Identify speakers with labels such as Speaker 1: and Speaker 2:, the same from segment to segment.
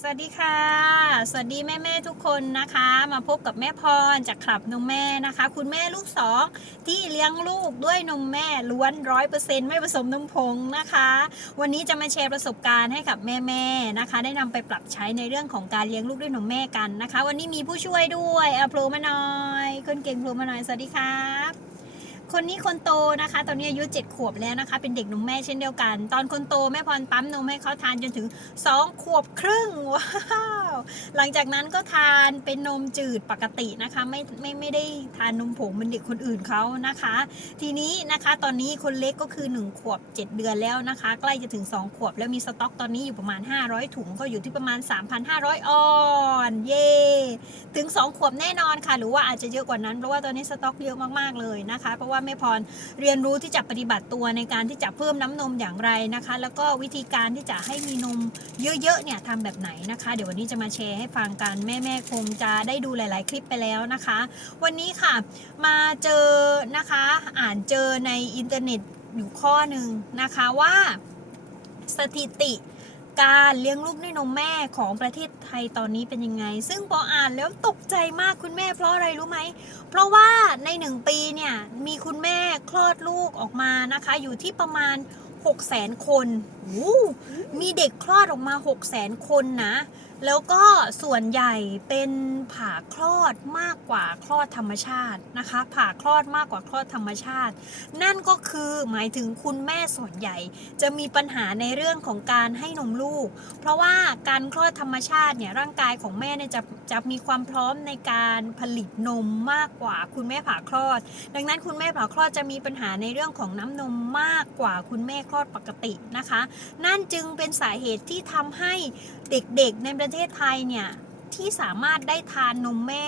Speaker 1: สวัสดีค่ะ สวัสดีแม่แม่ ๆ ทุกคนนะคะ มาพบกับแม่พรจากคลับนมแม่นะคะ คุณแม่ลูกสองที่เลี้ยงลูกด้วยนมแม่ล้วนร้อยเปอร์เซ็นต์ไม่ผสมนมผงนะคะ วันนี้จะมาแชร์ประสบการณ์ให้กับแม่แม่ๆนะคะ ได้นำไปปรับใช้ในเรื่องของการเลี้ยงลูกด้วยนมแม่กันนะคะ วันนี้มีผู้ช่วยด้วยเอาโผล่มาหน่อยคนเก่งโผล่มาหน่อยสวัสดีครับ คนนี้คนโตนะคะ ตอนนี้อายุ7ขวบแล้วนะคะ เป็นเด็กนมแม่เช่นเดียวกัน ตอนคนโตแม่พรปั๊มนมให้เขาทานจนถึง2ขวบครึ่งว้าวหลังจากนั้นก็ทานเป็นนมจืดปกตินะคะ ไม่ไม่ไม่ได้ทานนมผงเหมือนเด็กคนอื่นเขานะคะ ทีนี้นะคะตอนนี้คนเล็กก็คือ1ขวบ 7 เดือนแล้วนะคะ ใกล้จะถึง 2 ขวบ แล้วมีสต็อกตอนนี้อยู่ประมาณ 500 ถุงก็อยู่ที่ประมาณ 3,500 ออนเย่ถึง 2 ขวบแน่นอนค่ะ หรือว่าอาจจะเยอะกว่านั้นเพราะว่าตอนนี้สต็อกเยอะมากๆเลยนะคะเพราะว่าว่าแม่พรเรียนรู้ที่จะปฏิบัติตัวในการที่จะเพิ่มน้ำนมอย่างไรนะคะ แล้วก็วิธีการที่จะให้มีนมเยอะๆเนี่ยทำแบบไหนนะคะ เดี๋ยววันนี้จะมาแชร์ให้ฟังกันแม่ๆคงจะได้ดูหลาย ๆ คลิปไปแล้วนะคะ วันนี้ค่ะมาเจอนะคะอ่านเจอในอินเทอร์เน็ตอยู่ข้อหนึ่งนะคะว่าสถิติ การเลี้ยงลูกด้วยนมแม่ของประเทศไทยตอนนี้เป็นยังไง ซึ่งพออ่านแล้วตกใจมากคุณแม่เพราะอะไรรู้ไหม เพราะว่าในหนึ่งปีเนี่ยมีคุณแม่คลอดลูกออกมานะคะ อยู่ที่ประมาณ 6 0 0 0 0 0 คน มีเด็กคลอดออกมา 6 0 0 0 0 0คนนะ แล้วก็ส่วนใหญ่เป็นผ่าคลอดมากกว่าคลอดธรรมชาตินะคะ ผ่าคลอดมากกว่าคลอดธรรมชาติ นั่นก็คือหมายถึงคุณแม่ส่วนใหญ่ จะมีปัญหาในเรื่องของการให้นมลูก เพราะว่าการคลอดธรรมชาติเนี่ยร่างกายของแม่เนี่ยจะจะมีความพร้อมในการผลิตนมมากกว่าคุณแม่ผ่าคลอด ดังนั้นคุณแม่ผ่าคลอดจะมีปัญหาในเรื่องของน้ำนมมากกว่าคุณแม่คลอดปกตินะคะนั่นจึงเป็นสาเหตุที่ทำให้เด็กๆในประเทศไทยเนี่ย ที่สามารถได้ทานนมแม่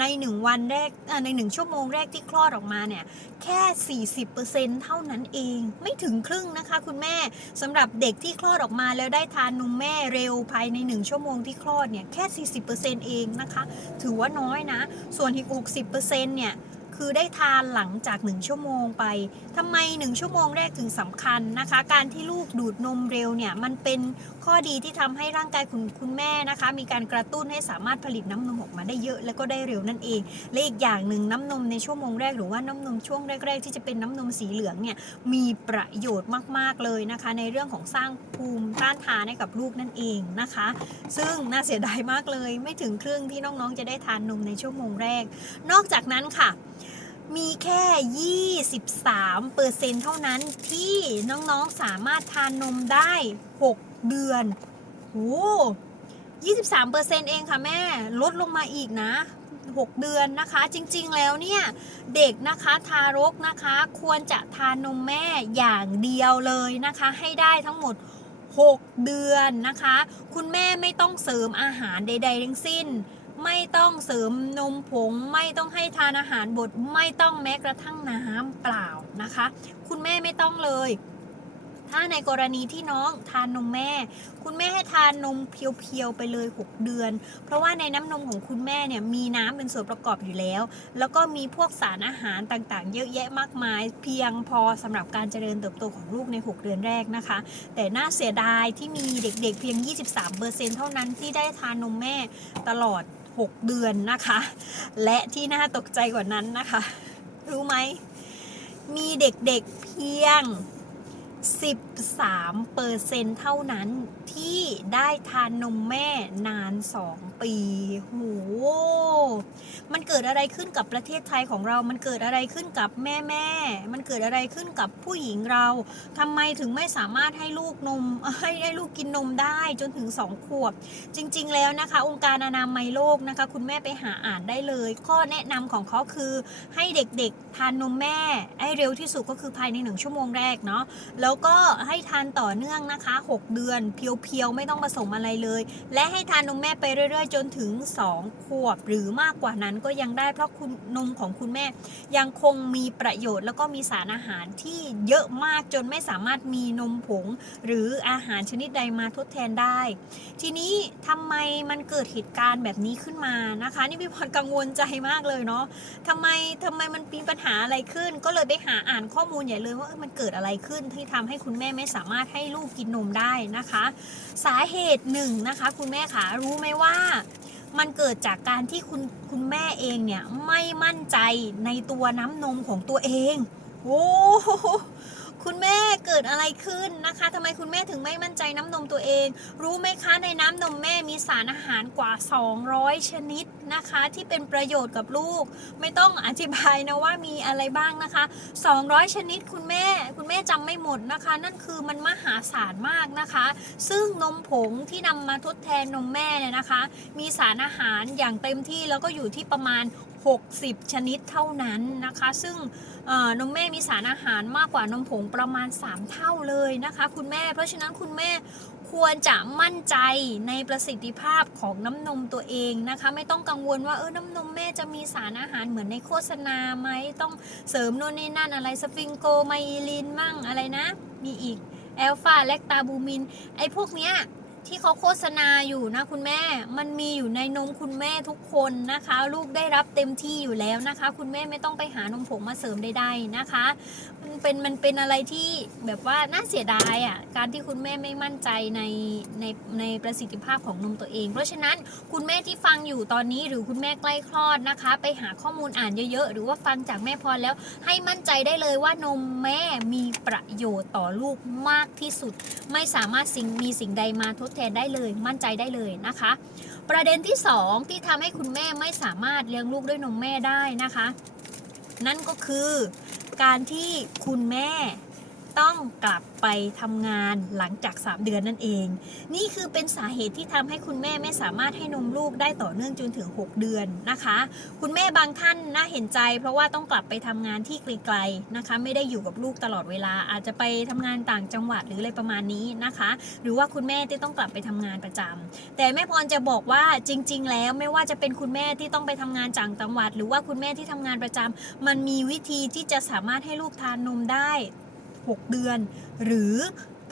Speaker 1: ในหนึ่งวันแรกในหนึ่งชั่วโมงแรกที่คลอดออกมาเนี่ย แค่ 40%เท่านั้นเอง ไม่ถึงครึ่งนะคะคุณแม่สำหรับเด็กที่คลอดออกมาแล้วได้ทานนมแม่เร็วภายใน1ชั่วโมงที่คลอดเนี่ย แค่ 40%เองนะคะ ถือว่าน้อยนะ ส่วนอีก 60%เนี่ย คือได้ทานหลังจาก 1 ชั่วโมงไปทำไม 1 ชั่วโมงแรกถึงสำคัญนะคะ การที่ลูกดูดนมเร็วเนี่ยมันเป็น ข้อดีที่ทำให้ร่างกายคุณคุณแม่นะคะ มีการกระตุ้นให้สามารถผลิตน้ำนมออกมาได้เยอะ แล้วก็ได้เร็วนั่นเอง และอีกอย่างหนึ่งน้ำนมในชั่วโมงแรกหรือว่าน้ำนมช่วงแรก ๆ ที่จะเป็นน้ำนมสีเหลืองเนี่ยมีประโยชน์มากๆเลยนะคะ ในเรื่องของสร้างภูมิต้านทานให้กับลูกนั่นเองนะคะ ซึ่งน่าเสียดายมากเลย ไม่ถึงครึ่งที่น้องๆจะได้ทานนมในชั่วโมงแรก นอกจากนั้นค่ะ มีแค่ 23เปอร์เซ็นเท่านั้นที่น้องๆสามารถทานนมได้ 6 เดือนโอ้23เปอร์เซ็นเองค่ะแม่ ลดลงมาอีกนะ 6 เดือนนะคะ จริงๆแล้วเนี่ย เด็กนะคะทารกนะคะ ควรจะทานนมแม่อย่างเดียวเลยนะคะ ให้ได้ทั้งหมด 6 เดือนนะคะ คุณแม่ไม่ต้องเสริมอาหารใด ๆ ทั้งสิ้น ไม่ต้องเสริมนมผง ไม่ต้องให้ทานอาหารบดไม่ต้องแม้กระทั่งน้ำเปล่านะคะ คุณแม่ไม่ต้องเลย ถ้าในกรณีที่น้องทานนมแม่ คุณแม่ให้ทานนมเพียวๆไปเลย 6 เดือน เพราะว่าในน้ำนมของคุณแม่เนี่ยมีน้ำเป็นส่วนประกอบอยู่แล้ว แล้วก็มีพวกสารอาหารต่างๆ เยอะแยะมากมาย เพียงพอสำหรับการเจริญเติบโตของลูกใน 6 เดือนแรกนะคะ แต่น่าเสียดายที่มีเด็กๆเพียง 23%เท่านั้นที่ได้ทานนมแม่ตลอด 6 เดือนนะคะ และที่น่าตกใจกว่านั้นนะคะ รู้ไหม มีเด็กๆเพียง 13เปอร์เซ็นเท่านั้นที่ได้ทานนมแม่นาน 2 ปีโหมันเกิดอะไรขึ้นกับประเทศไทยของเรา มันเกิดอะไรขึ้นกับแม่แม่ มันเกิดอะไรขึ้นกับผู้หญิงเราทำไมถึงไม่สามารถให้ลูกนมให้ให้ลูกกินนมได้จนถึง2ขวบ จริง ๆ แล้วนะคะ องค์การอนามัยโลกนะคะ คุณแม่ไปหาอ่านได้เลย ข้อแนะนำของเขาคือให้เด็กๆทานนมแม่ให้เร็วที่สุดก็คือภายใน1ชั่วโมงแรกเนาะแล้วก็ให้ทานต่อเนื่องนะคะ 6 เดือนเพียวๆไม่ต้องผสมอะไรเลย และให้ทานนมแม่ไปเรื่อยๆจนถึง 2 ขวบหรือมากกว่านั้นก็ยังได้เพราะคุณนมของคุณแม่ ยังคงมีประโยชน์แล้วก็มีสารอาหารที่เยอะมากจนไม่สามารถมีนมผง หรืออาหารชนิดใดมาทดแทนได้ ทีนี้ทำไมมันเกิดเหตุการณ์แบบนี้ขึ้นมานะคะ นี่พี่พรกังวลใจมากเลยเนาะทำไมทำไมมันมีปัญหาอะไรขึ้น ก็เลยไปหาอ่านข้อมูลใหญ่เลยว่ามันเกิดอะไรขึ้นที่ทำให้คุณแม่ไม่สามารถให้ลูกกินนมได้นะคะ สาเหตุหนึ่งนะคะ คุณแม่คะรู้ไหมว่ามันเกิดจากการที่คุณคุณแม่เองเนี่ย ไม่มั่นใจในตัวน้ำนมของตัวเอง โอ้ คุณแม่เกิดอะไรขึ้นนะคะทำไมคุณแม่ถึงไม่มั่นใจน้ำนมตัวเอง รู้ไหมคะในน้ำนมแม่มีสารอาหารกว่า 200 ชนิดนะคะ ที่เป็นประโยชน์กับลูก ไม่ต้องอธิบายนะว่ามีอะไรบ้างนะคะ 200 ชนิดคุณแม่ คุณแม่จำไม่หมดนะคะ นั่นคือมันมหาศาลมากนะคะ ซึ่งนมผงที่นำมาทดแทนนมแม่เนี่ยนะคะ มีสารอาหารอย่างเต็มที่แล้วก็อยู่ที่ประมาณ 60 ชนิดเท่านั้นนะคะ ซึ่งนมแม่มีสารอาหารมากกว่านมผงประมาณ 3 เท่าเลยนะคะ คุณแม่ เพราะฉะนั้นคุณแม่ควรจะมั่นใจในประสิทธิภาพของน้ำนมตัวเองนะคะ ไม่ต้องกังวลว่าเออน้ำนมแม่จะมีสารอาหารเหมือนในโฆษณาไหมต้องเสริมโน่นนี่นั่นอะไรสฟิงโกไมลินมั่งอะไรนะ มีอีกแอลฟาแลคตาบูมิน ไอ้พวกเนี้ย ที่เขาโฆษณาอยู่นะคุณแม่ มันมีอยู่ในนมคุณแม่ทุกคนนะคะ ลูกได้รับเต็มที่อยู่แล้วนะคะ คุณแม่ไม่ต้องไปหานมผงมาเสริมใดๆนะคะ มันเป็นมันเป็นอะไรที่แบบว่าน่าเสียดายอะ การที่คุณแม่ไม่มั่นใจในในในประสิทธิภาพของนมตัวเอง เพราะฉะนั้นคุณแม่ที่ฟังอยู่ตอนนี้หรือคุณแม่ใกล้คลอดนะคะ ไปหาข้อมูลอ่านเยอะๆ หรือว่าฟังจากแม่พรแล้ว ให้มั่นใจได้เลยว่านมแม่มีประโยชน์ต่อลูกมากที่สุด ไม่สามารถสิ่งมีสิ่งใดมาทดแทนได้เลยมั่นใจได้เลยนะคะ ประเด็นที่สองที่ทำให้คุณแม่ไม่สามารถเลี้ยงลูกด้วยนมแม่ได้นะคะ นั่นก็คือการที่คุณแม่ ต้องกลับไปทำงานหลังจาก 3 เดือนนั่นเอง นี่คือเป็นสาเหตุที่ทำให้คุณแม่ไม่สามารถให้นมลูกได้ต่อเนื่องจนถึง 6 เดือนนะคะ คุณแม่บางท่านน่าเห็นใจ เพราะว่าต้องกลับไปทำงานที่ไกลๆนะคะ ไม่ได้อยู่กับลูกตลอดเวลา อาจจะไปทำงานต่างจังหวัดหรืออะไรประมาณนี้นะคะ หรือว่าคุณแม่ที่ต้องกลับไปทำงานประจำแต่แม่พรจะบอกว่าจริง ๆ แล้วไม่ว่าจะเป็นคุณแม่ที่ต้องไปทำงานต่างจังหวัด หรือว่าคุณแม่ที่ทำงานประจำมันมีวิธีที่จะสามารถให้ลูกทานนมได้ 6 เดือน หรือ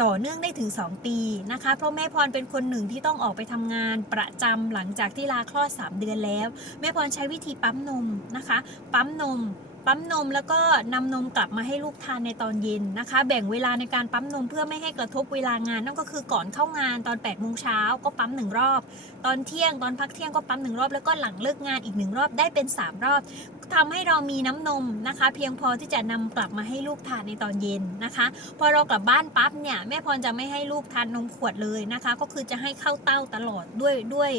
Speaker 1: ต่อเนื่องได้ถึง 2 ปีนะคะ เพราะแม่พรเป็นคนหนึ่งที่ต้องออกไปทำงานประจำหลังจากที่ลาคลอด 3 เดือนแล้ว แม่พรใช้วิธีปั๊มนมนะคะ ปั๊มนม ปั๊มนมแล้วก็นำนมกลับมาให้ลูกทานในตอนเย็นนะคะ แบ่งเวลาในการปั๊มนมเพื่อไม่ให้กระทบเวลางาน นั่นก็คือก่อนเข้างานตอน8ปดโมงเช้าก็ปั๊มหนึ่งรอบ ตอนเที่ยงตอนพักเที่ยงก็ปั๊มหนึ่งรอบแล้วก็หลังเลิกงานอีกหนึ่งรอบได้เป็น 3 รอบ ทำให้เรามีน้ำนมนะคะ เพียงพอที่จะนำกลับมาให้ลูกทานในตอนเย็นนะคะ พอเรากลับบ้านปั๊บเนี่ยแม่พรจะไม่ให้ลูกทานนมขวดเลยนะคะ ก็คือจะให้เข้าเต้าตลอดด้วยด้วย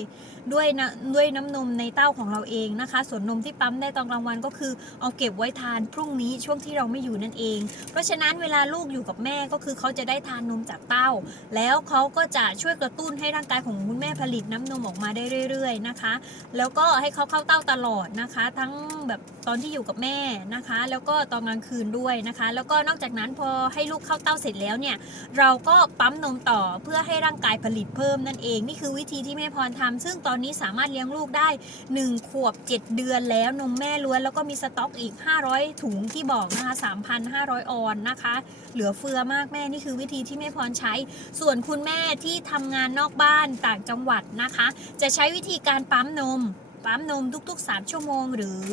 Speaker 1: ด้วยนะด้วยน้ำนมในเต้าของเราเองนะคะ ส่วนนมที่ปั๊มได้ตอนกลางวันก็คือเอาเก็บไว้ทานพรุ่งนี้ช่วงที่เราไม่อยู่นั่นเอง เพราะฉะนั้นเวลาลูกอยู่กับแม่ก็คือเขาจะได้ทานนมจากเต้า แล้วเขาก็จะช่วยกระตุ้นให้ร่างกายของคุณแม่ผลิตน้ำนมออกมาได้เรื่อย ๆนะคะ แล้วก็ให้เขาเข้าเต้าตลอดนะคะ ทั้งแบบตอนที่อยู่กับแม่นะคะ แล้วก็ตอนกลางคืนด้วยนะคะ แล้วก็นอกจากนั้นพอให้ลูกเข้าเต้าเสร็จแล้วเนี่ย เราก็ปั๊มนมต่อเพื่อให้ร่างกายผลิตเพิ่มนั่นเอง นี่คือวิธีที่แม่พรทำซึ่งตอนนี้สามารถเลี้ยงลูกได้ 1 ขวบ 7 เดือนแล้วนมแม่ล้วน แล้วก็มีสต็อกอีก 500 ถุงที่บอกนะคะ 3,500 ออนนะคะ เหลือเฟือมากแม่นี่คือวิธีที่แม่พรใช้ ส่วนคุณแม่ที่ทำงานนอกบ้านต่างจังหวัดนะคะ จะใช้วิธีการปั๊มนม ปั๊มนมทุกๆ 3 ชั่วโมง หรือ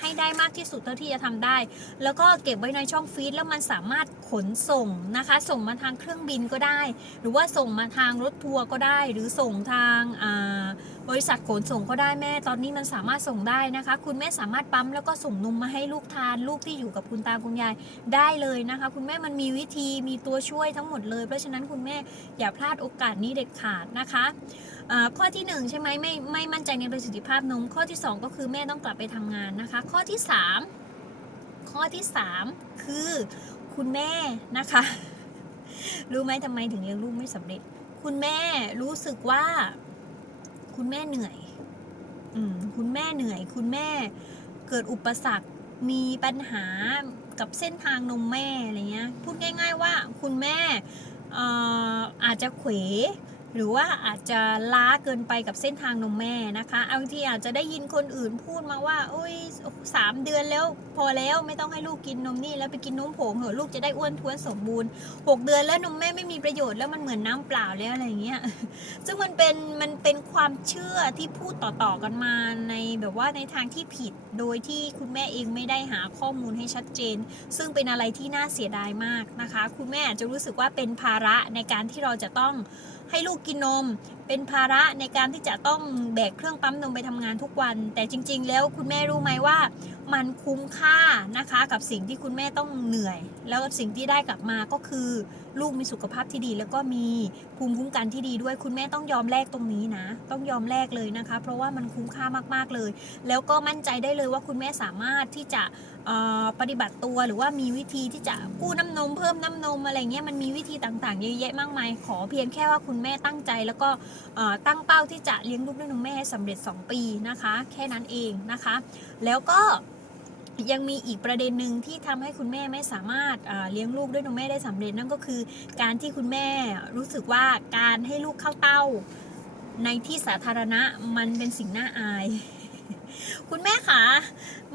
Speaker 1: ให้ได้มากที่สุดเท่าที่จะทำได้ แล้วก็เก็บไว้ในช่องฟีดแล้วมันสามารถขนส่งนะคะ ส่งมาทางเครื่องบินก็ได้ หรือว่าส่งมาทางรถทัวร์ก็ได้ หรือส่งทางอ่า บริษัทขนส่งก็ได้แม่ตอนนี้มันสามารถส่งได้นะคะ คุณแม่สามารถปั๊มแล้วก็ส่งนมมาให้ลูกทานลูกที่อยู่กับคุณตาคุณยายได้เลยนะคะ คุณแม่มันมีวิธีมีตัวช่วยทั้งหมดเลย เพราะฉะนั้นคุณแม่อย่าพลาดโอกาสนี้เด็ดขาดนะคะข้อที่หนึ่งใช่ไหมไม่ไม่มั่นใจในประสิทธิภาพนม ข้อที่สองก็คือแม่ต้องกลับไปทำงานนะคะ ข้อที่สามข้อที่สามคือคุณแม่นะคะ รู้ไหมทำไมถึงเลี้ยงลูกไม่สำเร็จ คุณแม่รู้สึกว่า คุณแม่เหนื่อย อืม คุณแม่เหนื่อย คุณแม่เกิดอุปสรรค มีปัญหากับเส้นทางนมแม่อะไรเงี้ย พูดง่าย ๆ ว่าคุณแม่เอ่ออาจจะเขว หรือว่าอาจจะล้าเกินไปกับเส้นทางนมแม่นะคะเอาบางทีอาจจะได้ยินคนอื่นพูดมาว่าโอ้ยสามเดือนแล้วพอแล้วไม่ต้องให้ลูกกินนมนี่แล้วไปกินนมผงเหอะลูกจะได้อ้วนท้วนสมบูรณ์หกเดือนแล้วนมแม่ไม่มีประโยชน์แล้วมันเหมือนน้ำเปล่าแล้วอะไรเงี้ยซึ่งมันเป็นมันเป็นความเชื่อที่พูดต่อๆกันมาในแบบว่าในทางที่ผิดโดยที่คุณแม่เองไม่ได้หาข้อมูลให้ชัดเจน ซึ่งเป็นอะไรที่น่าเสียดายมากนะคะ คุณแม่อาจจะรู้สึกว่าเป็นภาระในการที่เราจะต้อง ให้ลูกกินนมเป็นภาระในการที่จะต้องแบกเครื่องปั๊มนมไปทำงานทุกวัน แต่จริง ๆ แล้วคุณแม่รู้ไหมว่า มันคุ้มค่านะคะกับสิ่งที่คุณแม่ต้องเหนื่อย แล้วสิ่งที่ได้กลับมาก็คือ ลูกมีสุขภาพที่ดี แล้วก็มีภูมิคุ้มกันที่ดีด้วยคุณแม่ต้องยอมแลกตรงนี้นะ ต้องยอมแลกเลยนะคะ เพราะว่ามันคุ้มค่ามากๆเลย แล้วก็มั่นใจได้เลยว่าคุณแม่สามารถที่จะปฏิบัติตัวหรือว่ามีวิธีที่จะกู้น้ำนมเพิ่มน้ำนมอะไรเงี้ยมันมีวิธีต่างๆเยอะแยะมากมายขอเพียงแค่ว่าคุณแม่ตั้งใจแล้วก็ตั้งเป้าที่จะเลี้ยงลูกด้วยนมแม่ให้สำเร็จ 2 ปีนะคะ แค่นั้นเองนะคะ แล้วก็ยังมีอีกประเด็นหนึ่งที่ทำให้คุณแม่ไม่สามารถเอ่อเลี้ยงลูกด้วยนมแม่ได้สำเร็จนั่นก็คือ การที่คุณแม่รู้สึกว่าการให้ลูกเข้าเต้าในที่สาธารณะมันเป็นสิ่งน่าอาย คุณแม่คะ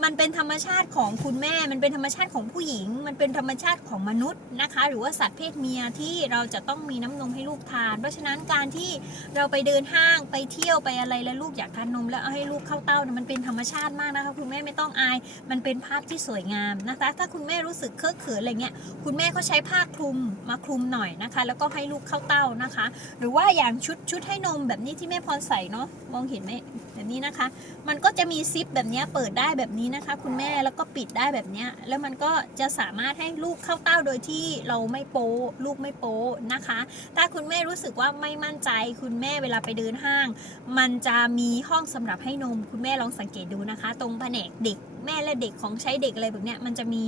Speaker 1: มันเป็นธรรมชาติของคุณแม่ มันเป็นธรรมชาติของผู้หญิง มันเป็นธรรมชาติของมนุษย์นะคะ หรือว่าสัตว์เพศเมียที่เราจะต้องมีน้ำนมให้ลูกทาน เพราะฉะนั้นการที่เราไปเดินห้างไปเที่ยวไปอะไรแล้วลูกอยากทานนมแล้วเอาให้ลูกเข้าเต้าเนี่ยมันเป็นธรรมชาติมากนะคะ คุณแม่ไม่ต้องอาย มันเป็นภาพที่สวยงามนะคะ ถ้าคุณแม่รู้สึกเคอะเขินอะไรเงี้ย คุณแม่ก็ใช้ผ้าคลุมมาคลุมหน่อยนะคะ แล้วก็ให้ลูกเข้าเต้านะคะ หรือว่าอย่างชุดชุดให้นมแบบนี้ที่แม่พรใส่เนาะ มองเห็นไหม แบบนี้นะคะ มันก็จะมีซิปแบบนี้เปิดได้แบบนี้นะคะ คุณแม่แล้วก็ปิดได้แบบนี้แล้วมันก็จะสามารถให้ลูกเข้าเต้าโดยที่เราไม่โป๊ลูกไม่โป๊นะคะ ถ้าคุณแม่รู้สึกว่าไม่มั่นใจ คุณแม่เวลาไปเดินห้าง มันจะมีห้องสำหรับให้นม คุณแม่ลองสังเกตดูนะคะ ตรงแผนกเด็ก แม่และเด็กของใช้เด็กอะไรแบบเนี้ยมันจะมี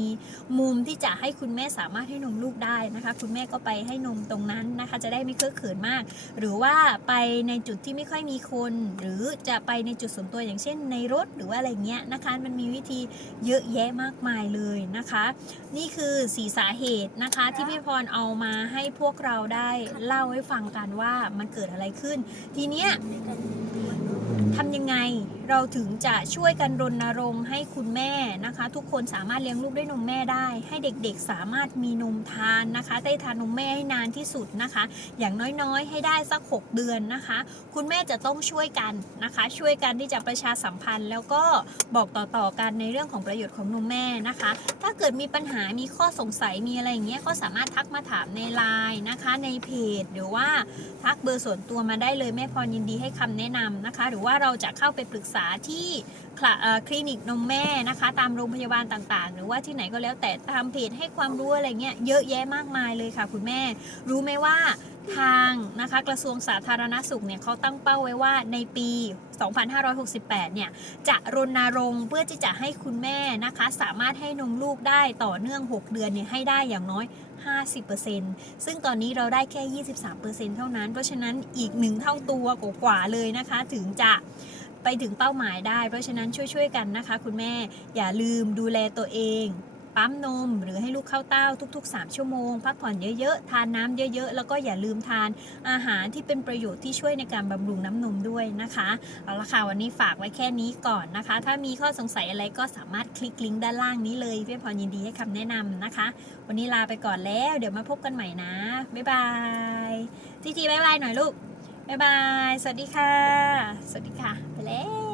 Speaker 1: มุมที่จะให้คุณแม่สามารถให้นมลูกได้นะคะ คุณแม่ก็ไปให้นมตรงนั้นนะคะ จะได้ไม่เคอะเขินมาก หรือว่าไปในจุดที่ไม่ค่อยมีคน หรือจะไปในจุดส่วนตัวอย่างเช่น ในรถหรือว่าอะไรเงี้ยนะคะ มันมีวิธีเยอะแยะมากมายเลยนะคะ นี่คือสีสาเหตุนะคะที่พี่พรเอามาให้พวกเราได้เล่าให้ฟังกันว่ามันเกิดอะไรขึ้น ทีเนี้ยทำยังไง เราถึงจะช่วยกันรณรงค์ให้คุณแม่นะคะ ทุกคนสามารถเลี้ยงลูกด้วยนมแม่ได้ ให้เด็กๆสามารถมีนมทานนะคะ ได้ทานนมแม่ให้นานที่สุดนะคะ อย่างน้อยๆ ให้ได้สัก 6 เดือนนะคะ คุณแม่จะต้องช่วยกันนะคะ ช่วยกันที่จะประชาสัมพันธ์ แล้วก็บอกต่อๆกันในเรื่องของประโยชน์ของนมแม่นะคะ ถ้าเกิดมีปัญหามีข้อสงสัยมีอะไรอย่างเงี้ยก็สามารถทักมาถามในไลน์นะคะ ในเพจหรือว่าทักเบอร์ส่วนตัวมาได้เลยแม่พรยินดีให้คำแนะนำนะคะ หรือว่าเราจะเข้าไปปรึกษาาเอ่คลินิกนมแม่นะคะ ตามโรงพยาบาลต่างๆ หรือว่าที่ไหนก็แล้วแต่ตามเพจให้ความรู้อะไรเงี้ยเยอะแยะมากมายเลยค่ะ คุณแม่ รู้ไหมว่าทางนะคะกระทรวงสาธารณสุขเนี่ยเขาตั้งเป้าไว้ว่าในปี 2568 เนี่ยจะรณรงค์เพื่อที่จะให้คุณแม่นะคะ สามารถให้นมลูกได้ต่อเนื่อง 6 เดือนเนี่ยให้ได้อย่างน้อย 50%ซึ่งตอนนี้เราได้แค่ 23%เท่านั้น เพราะฉะนั้นอีกหนึ่งเท่าตัวกว่าๆเลยนะคะถึงจะ ไปถึงเป้าหมายได้ เพราะฉะนั้นช่วยๆกันนะคะ คุณแม่อย่าลืมดูแลตัวเอง ปั๊มนม หรือให้ลูกเข้าเต้าทุก ๆ 3 ชั่วโมง พักผ่อนเยอะๆ ทานน้ำเยอะๆ แล้วก็อย่าลืมทานอาหารที่เป็นประโยชน์ที่ช่วยในการบำรุงน้ำนมด้วยนะคะเอาละค่ะวันนี้ฝากไว้แค่นี้ก่อนนะคะ ถ้ามีข้อสงสัยอะไรก็สามารถคลิกลิงก์ด้านล่างนี้เลยเพี่อพรยินดีให้คำแนะนำนะคะ วันนี้ลาไปก่อนแล้ว เดี๋ยวมาพบกันใหม่นะบ๊ายบายทีทีบ๊ายบายหน่อยลูก บ๊ายบาย สวัสดีค่ะ สวัสดีค่ะ ไปแล้ว